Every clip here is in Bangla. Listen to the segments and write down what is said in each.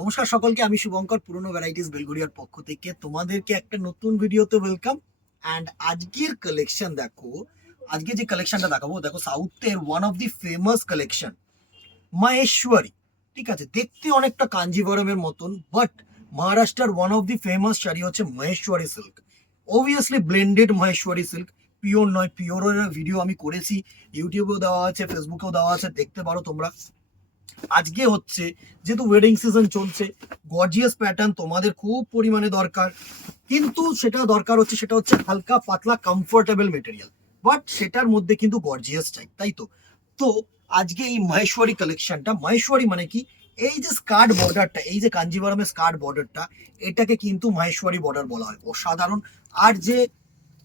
নমস্কার সকলকে, আমি শুভঙ্কর পুরনো ভ্যারাইটিস বেলঘড়িয়ার পক্ষ থেকে তোমাদেরকে একটা নতুন ভিডিওতে ওয়েলকাম। অ্যান্ড আজকের কালেকশন দেখো, আজকে যে কালেকশনটা দেখাবো, দেখো সাউথের one of the famous collection Maheshwari. ঠিক আছে, দেখতে অনেকটা কাঞ্জিভরমের মতন, বাট মহারাষ্ট্রের one of the famous sari হচ্ছে Maheshwari silk. Obviously blended Maheshwari silk, pure নয়। পিওরের ভিডিও আমি করেছি, ইউটিউবেও দেওয়া আছে, ফেসবুকেও দেওয়া আছে, দেখতে পারো তোমরা। আজকে হচ্ছে যেহেতু ওয়েডিং সিজন চলছে, গর্জিয়াস প্যাটার্ন তোমাদের খুব পরিমাণে দরকার, কিন্তু সেটা হচ্ছে হালকা পাতলা কমফোর্টেবল মেটেরিয়াল, বাট সেটার মধ্যে কিন্তু গর্জিয়াস চাই, তাই তো। তো আজকে এই মহেশ্বরী কালেকশনটা, মহেশ্বরী মানে কি, এই যে স্কার্ট বর্ডারটা, এই যে কাঞ্জিভারমের স্কার্ট বর্ডারটা, এটাকে কিন্তু মহেশ্বরী বর্ডার বলা হয়, অসাধারণ। আর যে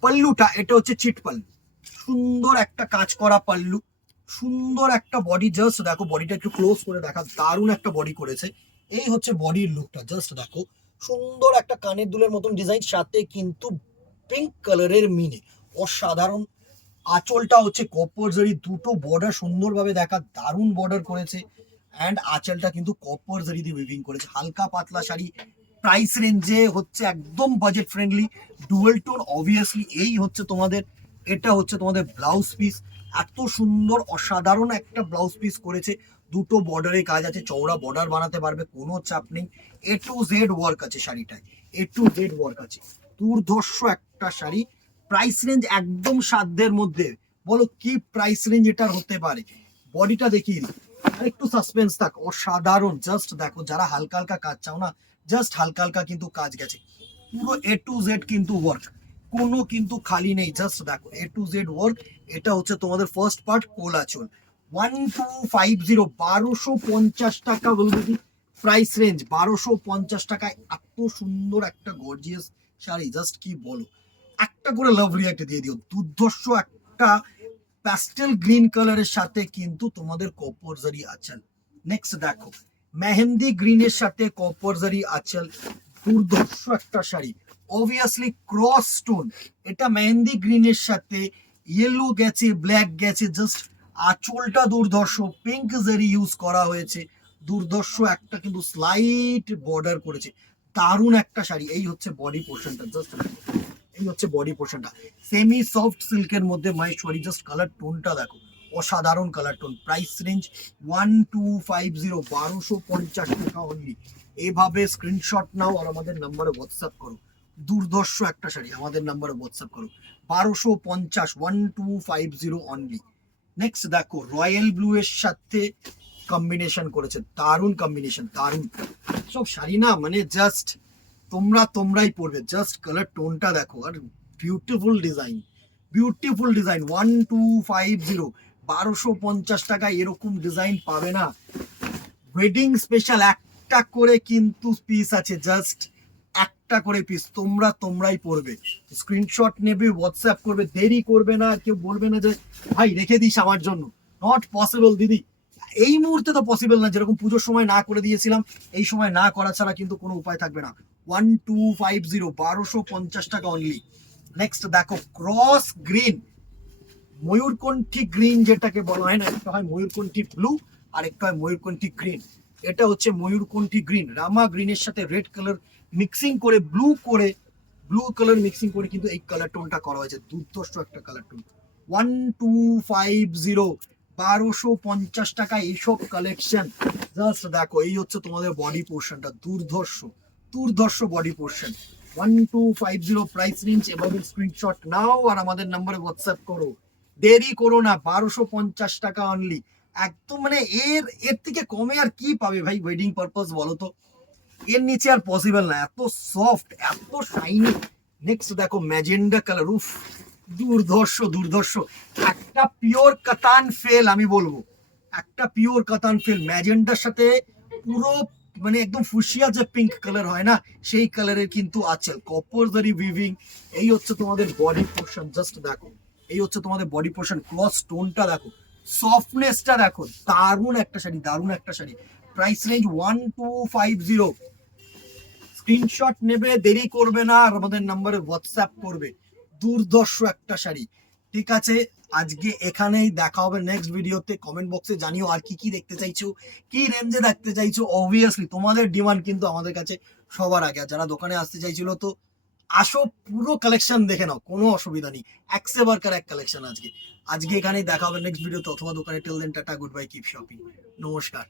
পাল্লুটা, এটা হচ্ছে চিট পাল্লু, সুন্দর একটা কাজ করা পাল্লু, সুন্দর একটা বডি। জাস্ট দেখো বডিটা একটু ক্লোজ করে দেখা, দারুণ একটা বডি করেছে। এই হচ্ছে বডির লুকটা, জাস্ট দেখো, সুন্দর একটা কানের দুলের মতন ডিজাইন, সাথে কিন্তু পিঙ্ক কালারের মিনে, অসাধারণ। আঁচলটা হচ্ছে কপার জরি, দুটো বর্ডার সুন্দরভাবে দেখা, দারুণ বর্ডার করেছে। অ্যান্ড আঁচলটা কিন্তু কপার জরি দিয়ে উইভিং করেছে, হালকা পাতলা শাড়ি, প্রাইস রেঞ্জে হচ্ছে একদম budget friendly, dual tone. Obviously এই হচ্ছে তোমাদের, এটা হচ্ছে তোমাদের ব্লাউজ পিস। এত সুন্দর অসাধারণ একটা ব্লাউজ পিস করেছে, দুটো বর্ডারে কাজ আছে, চওড়া বর্ডার বানাতে পারবে, কোনো চাপ নেই। এ টু জেড ওয়ার্ক আছে শাড়িটায়, এ টু জেড ওয়ার্ক আছে, দুর্ধর্ষ একটা শাড়ি। প্রাইস রেঞ্জ একদম সাধ্যের মধ্যে। বলো কি প্রাইস রেঞ্জ এটার হতে পারে? বডিটা দেখিয়ে দিই, আর একটু সাসপেন্স থাক, অসাধারণ। জাস্ট দেখো, যারা হালকা হালকা কাজ চাও না, জাস্ট হালকা হালকা কিন্তু কাজ গেছে, পুরো এ টু জেড কিন্তু ওয়ার্ক, কোনো কিন্তু খালি নেই। জাস্ট দেখো, এ টু জেড ওয়ার্ক। এটা হচ্ছে তোমাদের ফার্স্ট পার্ট, কোলাচল। 1250, 1250 টাকা বলবো কি প্রাইস রেঞ্জ, 1250 টাকায় এত সুন্দর একটা গর্জিয়াস শাড়ি, জাস্ট কি বলো। একটা করে লাভ রিয়াক্ট দিয়ে দিও, দুর্ধর্ষ একটা প্যাস্টেল গ্রিন কালারের সাথে কিন্তু তোমাদের কপার জারি আঁচল। নেক্সট দেখো, মেহেন্দি গ্রিনের সাথে কপার জারি আঁচল, দুর্ধর্ষ একটা শাড়ি। অবভিয়াসলি ক্রস স্টোন, এটা মেহেন্দি গ্রিনের সাথে ইয়েলো গেছে, ব্ল্যাক গেছে, জাস্ট আঁচলটা দুর্ধর্ষ, পিঙ্ক জারি ইউজ করা হয়েছে, দুর্ধর্ষ একটা কিন্তু স্লাইট বর্ডার করেছে, দারুণ একটা শাড়ি। এই হচ্ছে বডি পোর্শনটা, জাস্ট এই হচ্ছে বডি পোর্শনটা, সেমি সফট সিল্কের মধ্যে মহেশ্বরী। জাস্ট কালার টোনটা দেখো, অসাধারণ কালার টোন। প্রাইস রেঞ্জ 1250, 1250 টাকা অনলি। এভাবে স্ক্রিনশট নাও আর আমাদের নাম্বারে হোয়াটসঅ্যাপ করো, দুর্ধর্ষ একটা শাড়ি, আমাদের নাম্বারে হোয়াটসঅ্যাপ করো। 1250, 1250 অনলি। নেক্সট দেখো, রয়্যাল ব্লু এর সাথে কম্বিনেশন করেছে, দারুণ কম্বিনেশন, দারুণ। সব শাড়ি না মানে জাস্ট তোমরাই পড়বে, জাস্ট কালার টোনটা দেখো, আর বিউটিফুল ডিজাইন, বিউটিফুল ডিজাইন। 1250, 1250 টাকায় এরকম ডিজাইন পাবে না। ওয়েডিং স্পেশাল একটা করে কিন্তু পিস আছে, জাস্ট একটা করে পিস, তোমরাই পড়বে। স্ক্রিনশট নেবে, হোয়াটসঅ্যাপ করবে, দেরি করবে না। আর কেউ বলবে না যে ভাই রেখে দিস আমার জন্য, নট পসিবল দিদি। এই মুহূর্তে তো পসিবল না, যেরকম পুজোর সময় না করে দিয়েছিলাম, এই সময় না করা ছাড়া কিন্তু কোনো উপায় থাকবে না। 1250, 1250 টাকা অনলি। নেক্সট দেখো, ক্রস গ্রিন, ময়ূরকণ্ঠী গ্রিন যেটাকে বলা হয় না, একটা হয় ময়ূরকণ্ঠী ব্লু, আর একটা হয় ময়ূরকণ্ঠী গ্রিন। এটা হচ্ছে ময়ূরকণ্ঠী গ্রিন, রামা গ্রিনের সাথে রেড কালার মিক্সিং করে, ব্লু কালার মিক্সিং করে কিন্তু এই কালার টোনটা করা হয়েছে, দুর্ধর্ষ একটা কালার টোন। 1250, 1250 টাকা এইসব কালেকশন। জাস্ট দেখো, এই হচ্ছে তোমাদের বডি পোর্শনটা, দুর্ধর্ষ বডি পোর্শন। 1250 price range. এভাবে স্ক্রিনশট নাও আর আমাদের নাম্বারে হোয়াটসঅ্যাপ করো, দেরি করো না। 1250 টাকা অনলি, একদম মানে এর এর থেকে কমে আর কি পাবে ভাই ওয়েডিং পারপাস, বলো তো। এর নিচে আর পসিবল না, এত সফট, এত শাইনি। নেক্সট দেখো, ম্যাজেন্ডা কালার, উফ, দুর্ধর্ষ। একটা পিওর কাতান ফেল, আমি বলবো একটা পিওর কাতান ফেল, ম্যাজেন্ডার সাথে পুরো মানে একদম ফুসিয়া যে পিঙ্ক কালার হয় না, সেই কালারের কিন্তু আছে, কপার জারি উইভিং। এই হচ্ছে তোমাদের বডি পোর্শন, জাস্ট দেখো, এই হচ্ছে তোমাদের বডি পোর্শন। ক্রস টোনটা দেখো, সফটনেসটা দেখো, দারুণ একটা শাড়ি, দারুণ একটা শাড়ি। Price range 1250। স্ক্রিনশট নেবে, দেরি করবে না আর আমাদের নাম্বারে হোয়াটসঅ্যাপ করবে, দুর্ধর্ষ একটা শাড়ি। ঠিক আছে, আজকে এখানেই দেখা হবে নেক্সট ভিডিওতে। কমেন্ট বক্সে জানিও আর কি কি দেখতে চাইছো, কি রেঞ্জে দেখতে চাইছো। অবভিয়াসলি তোমাদের ডিমান্ড কিন্তু আমাদের কাছে সবার আগে। আর যারা দোকানে আসতে চাইছিল তো আসো, পুরো কালেকশন দেখে নাও, কোনো অসুবিধা নেই। একসে বারকার এক কালেকশন আজকে। আজকে এখানেই দেখা হবে নেক্সট ভিডিওতে অথবা দোকানে। Till then tata, good bye, keep shopping, নমস্কার।